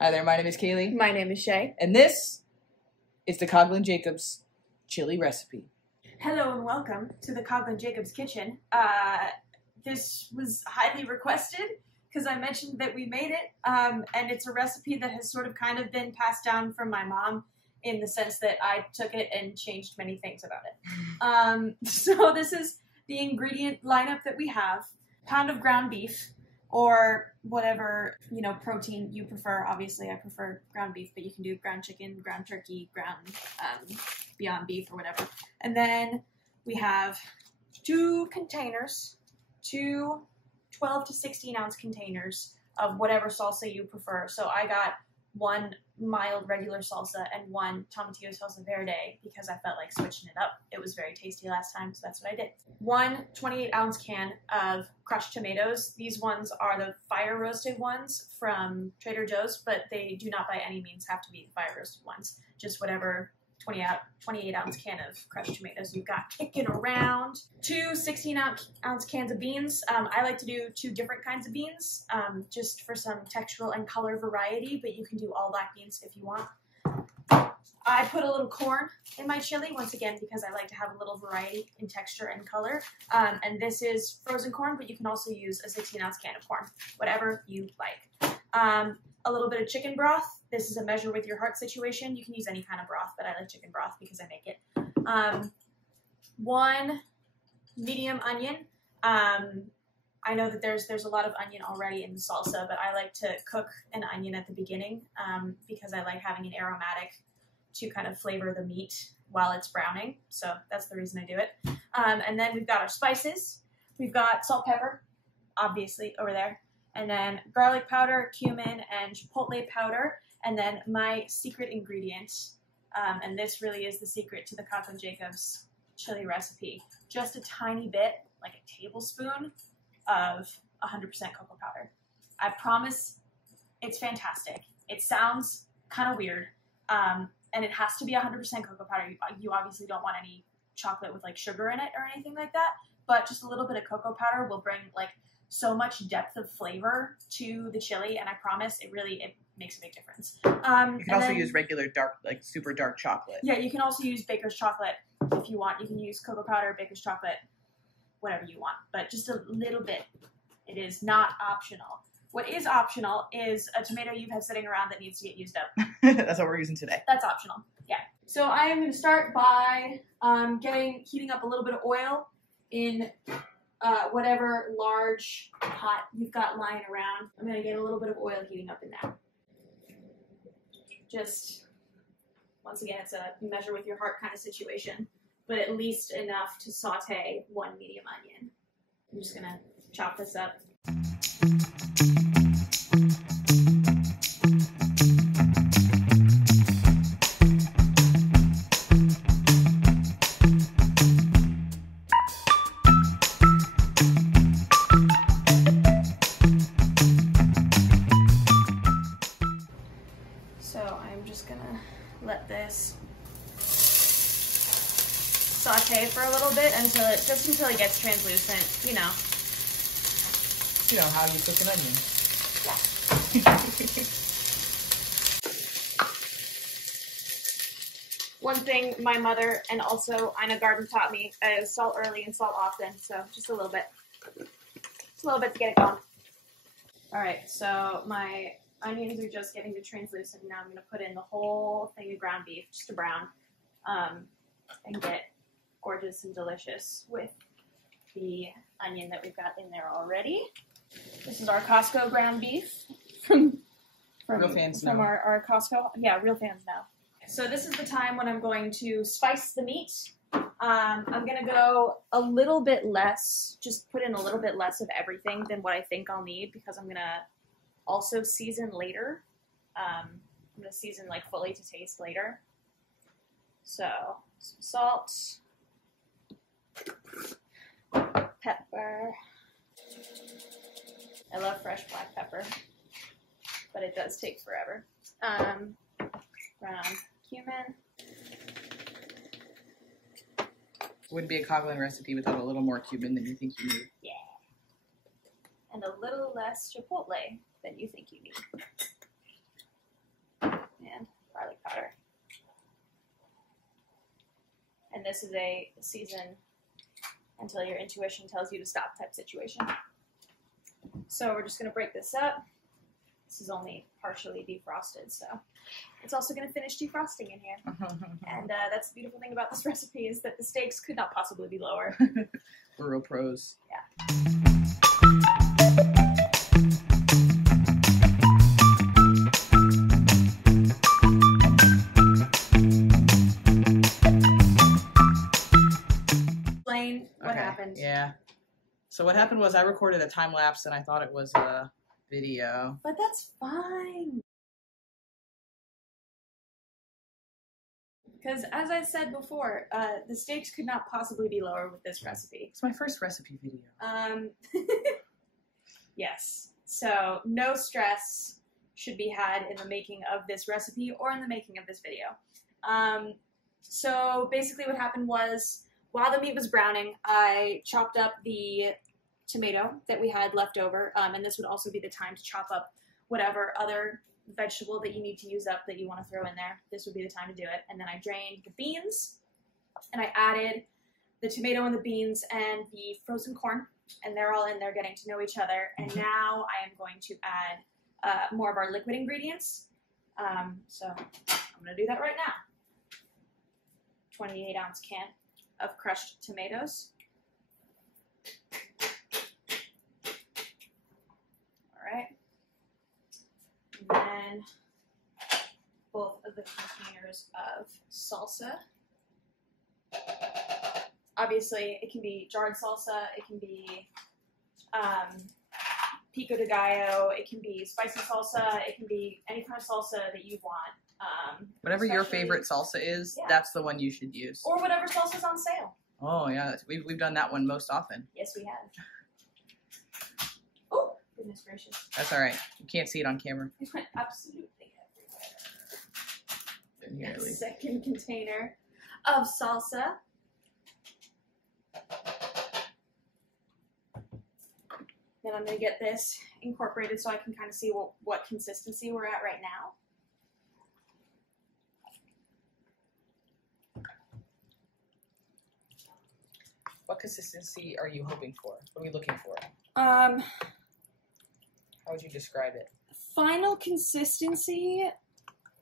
Hi there, my name is Kaylee. My name is Shay. And this is the Coughlin-Jacobs chili recipe. Hello and welcome to the Coughlin-Jacobs kitchen. This was highly requested because I mentioned that we made it, and it's a recipe that has sort of kind of been passed down from my mom in the sense that I took it and changed many things about it. So this is the ingredient lineup that we have. Pound of ground beef, or whatever, protein you prefer. Obviously, I prefer ground beef, but you can do ground chicken, ground turkey, ground Beyond Beef, or whatever. And then we have two 12 to 16 ounce containers of whatever salsa you prefer. So I got one mild regular salsa and one tomatillo salsa verde because I felt like switching it up. It was very tasty last time, so that's what I did. One 28 ounce can of crushed tomatoes. These ones are the fire roasted ones from Trader Joe's, but they do not by any means have to be the fire roasted ones. Just whatever 28 ounce can of crushed tomatoes you've got kicking around. Two 16 ounce cans of beans. I like to do two different kinds of beans just for some textural and color variety, but you can do all black beans if you want. I put a little corn in my chili, once again, because I like to have a little variety in texture and color. And this is frozen corn, but you can also use a 16 ounce can of corn, whatever you like. A little bit of chicken broth. This is a measure with your heart situation. You can use any kind of broth, but I like chicken broth because I make it. One medium onion. I know that there's a lot of onion already in the salsa, but I like to cook an onion at the beginning because I like having an aromatic to kind of flavor the meat while it's browning. So that's the reason I do it. And then we've got our spices. We've got salt, pepper, obviously, over there. And then garlic powder, cumin, and chipotle powder. And then my secret ingredient, and this really is the secret to the Coughlin-Jacobs chili recipe, just a tiny bit, like a tablespoon of 100% cocoa powder. I promise it's fantastic. It sounds kind of weird, and it has to be 100% cocoa powder. You obviously don't want any chocolate with like sugar in it or anything like that, but just a little bit of cocoa powder will bring like so much depth of flavor to the chili, and I promise it makes a big difference. You can also use regular dark, like super dark chocolate. Yeah, you can also use baker's chocolate if you want. You can use cocoa powder, baker's chocolate, whatever you want, but just a little bit. It is not optional. What is optional is a tomato you've had sitting around that needs to get used up. That's what we're using today. That's optional, yeah. So I am going to start by heating up a little bit of oil in whatever large pot you've got lying around. I'm going to get a little bit of oil heating up in that. Just, once again, it's a measure with your heart kind of situation, but at least enough to saute one medium onion. I'm just going to chop this up. Let this saute for a little bit until it gets translucent, You know how you cook an onion. Yeah. One thing my mother and also Ina Garden taught me is salt early and salt often, so just a little bit. Just a little bit to get it going. Alright, so my onions are just getting to translucent. Now I'm going to put in the whole thing of ground beef, just to brown, and get gorgeous and delicious with the onion that we've got in there already. This is our Costco ground beef from Real fans from know. our Costco. Yeah, real fans know. So this is the time when I'm going to spice the meat. I'm going to go a little bit less, just put in a little bit less of everything than what I think I'll need because I'm going to also season later. I'm going to season like fully to taste later. So some salt, pepper. I love fresh black pepper, but it does take forever. Ground cumin. Wouldn't be a Coughlin recipe without a little more cumin than you think you need. Yeah. And a little less chipotle than you think you need. this is a season until your intuition tells you to stop type situation. So we're just going to break this up. This is only partially defrosted, so it's also going to finish defrosting in here. And that's the beautiful thing about this recipe is that the stakes could not possibly be lower. We're real pros. Yeah. Explain what happened. Yeah. So what happened was I recorded a time lapse and I thought it was a video. But that's fine. Because as I said before, the stakes could not possibly be lower with this recipe. It's my first recipe video. Yes. So no stress should be had in the making of this recipe or in the making of this video. So basically what happened was, while the meat was browning, I chopped up the tomato that we had left over, and this would also be the time to chop up whatever other vegetable that you need to use up that you want to throw in there. This would be the time to do it. And then I drained the beans, and I added the tomato and the beans and the frozen corn, and they're all in there getting to know each other. And now I am going to add more of our liquid ingredients. So I'm going to do that right now. 28-ounce can of crushed tomatoes. All right. And then both of the containers of salsa. Obviously, it can be jarred salsa, it can be pico de gallo, it can be spicy salsa, it can be any kind of salsa that you want. Whatever your favorite salsa is, yeah, that's the one you should use. Or whatever salsa's on sale. Oh yeah, we've done that one most often. Yes, we have. Oh, goodness gracious. That's all right. You can't see it on camera. It went absolutely everywhere. In here, at least. Second container of salsa. Then I'm going to get this incorporated so I can kind of see what consistency we're at right now. What consistency are you hoping for? What are we looking for? How would you describe it? Final consistency,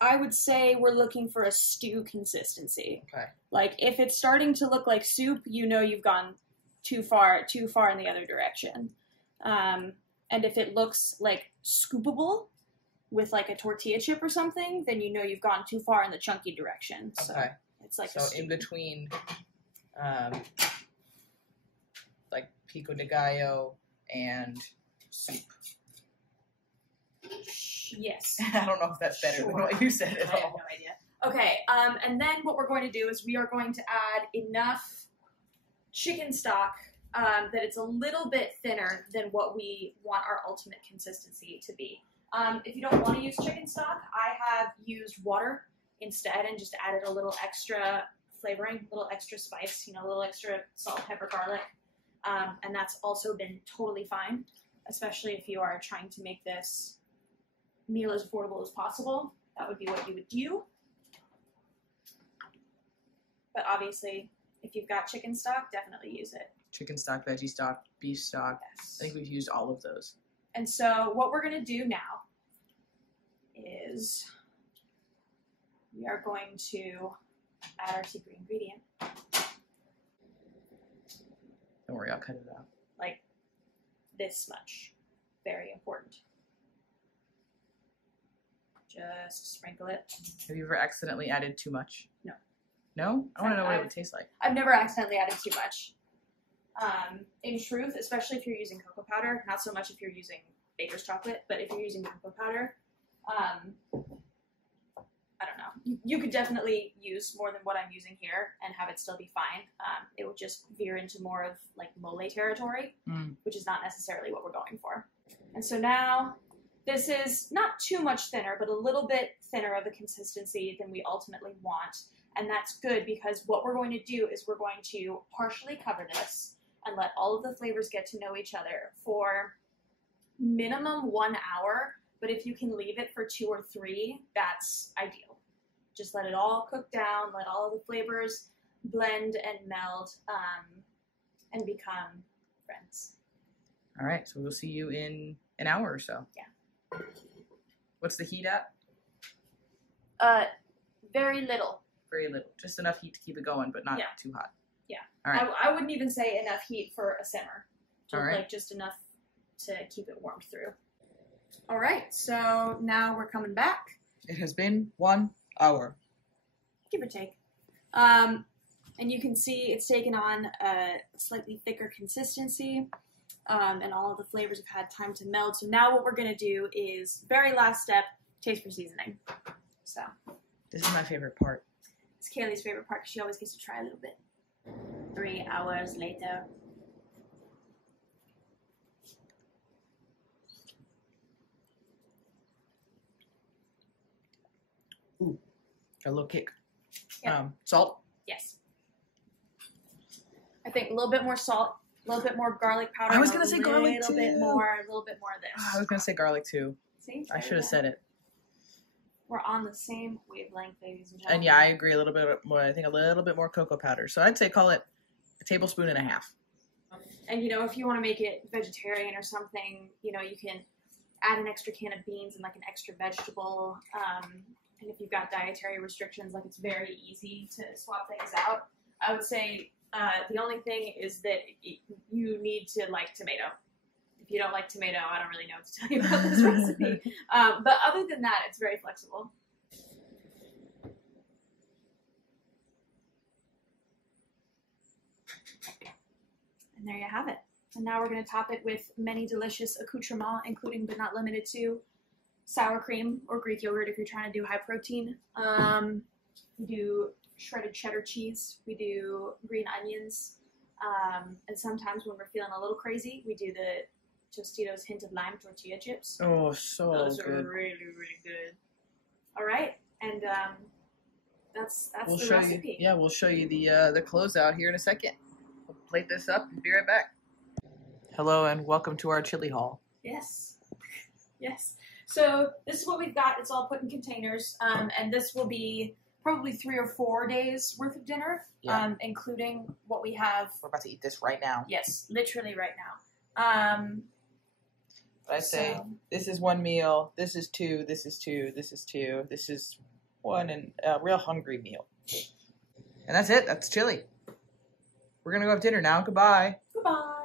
I would say we're looking for a stew consistency. Okay. Like if it's starting to look like soup, you know you've gone too far in the other direction. And if it looks like scoopable with like a tortilla chip or something, then you know you've gone too far in the chunky direction. So okay. It's like so in between, like pico de gallo and soup. Yes. I don't know if that's better than what you said at all. I have no idea. Okay, and then what we're going to do is we are going to add enough chicken stock that it's a little bit thinner than what we want our ultimate consistency to be. If you don't want to use chicken stock, I have used water instead and just added a little extra flavoring, a little extra spice, a little extra salt, pepper, garlic, and that's also been totally fine, especially if you are trying to make this meal as affordable as possible. That would be what you would do. But obviously, if you've got chicken stock, definitely use it. Chicken stock, veggie stock, beef stock. Yes. I think we've used all of those. And so what we're going to do now is we are going to add our secret ingredient. Don't worry, I'll cut it out. Like this much. Very important. Just sprinkle it. Have you ever accidentally added too much? No. No? I want to know what it would taste like. I've never accidentally added too much. In truth, especially if you're using cocoa powder, not so much if you're using baker's chocolate, but if you're using cocoa powder, I don't know. You could definitely use more than what I'm using here and have it still be fine. It would just veer into more of like mole territory, which is not necessarily what we're going for. And so now, this is not too much thinner, but a little bit thinner of a consistency than we ultimately want. And that's good because what we're going to do is we're going to partially cover this and let all of the flavors get to know each other for minimum 1 hour. But if you can leave it for 2 or 3, that's ideal. Just let it all cook down, let all of the flavors blend and meld and become friends. All right, so we'll see you in an hour or so. Yeah. What's the heat at? Very little. Very little. Just enough heat to keep it going, but not too hot. Yeah. All right. I wouldn't even say enough heat for a simmer. All right. Like just enough to keep it warmed through. All right, so now we're coming back. It has been 1 hour. Give or take. And you can see it's taken on a slightly thicker consistency, and all of the flavors have had time to meld. So now what we're going to do is, very last step, taste for seasoning. So This is my favorite part. it's Kaylee's favorite part because she always gets to try a little bit. 3 hours later. Ooh, got a little kick. Yeah. Salt? Yes. I think a little bit more salt, a little bit more garlic powder. I was going to say garlic too. A little bit more of this. I was going to say garlic too. See? I should have said it. We're on the same wavelength, ladies and gentlemen. And yeah, I agree a little bit more. I think a little bit more cocoa powder. So I'd say call it a tablespoon and a half. And you know, if you want to make it vegetarian or something, you know, you can add an extra can of beans and like an extra vegetable. And if you've got dietary restrictions, like it's very easy to swap things out. I would say the only thing is that you need to like tomato. If you don't like tomato, I don't really know what to tell you about this recipe. But other than that, it's very flexible. And there you have it. And now we're going to top it with many delicious accoutrements, including but not limited to sour cream or Greek yogurt if you're trying to do high protein. We do shredded cheddar cheese. We do green onions. And sometimes when we're feeling a little crazy, we do the Tostitos hint of lime tortilla chips. Oh, so Those good. are really, really good. All right. And that's We'll the show recipe. you. Yeah, we'll show you the closeout here in a second. We'll plate this up and be right back. Hello and welcome to our chili haul. Yes. Yes. So this is what we've got. It's all put in containers, and this will be probably 3 or 4 days worth of dinner, including what we have. We're about to eat this right now. Yes, literally right now. I say this is 1 meal. This is 2. This is 2. This is 2. This is 1 and a real hungry meal. And that's it. That's chili. We're gonna go have dinner now. Goodbye. Goodbye.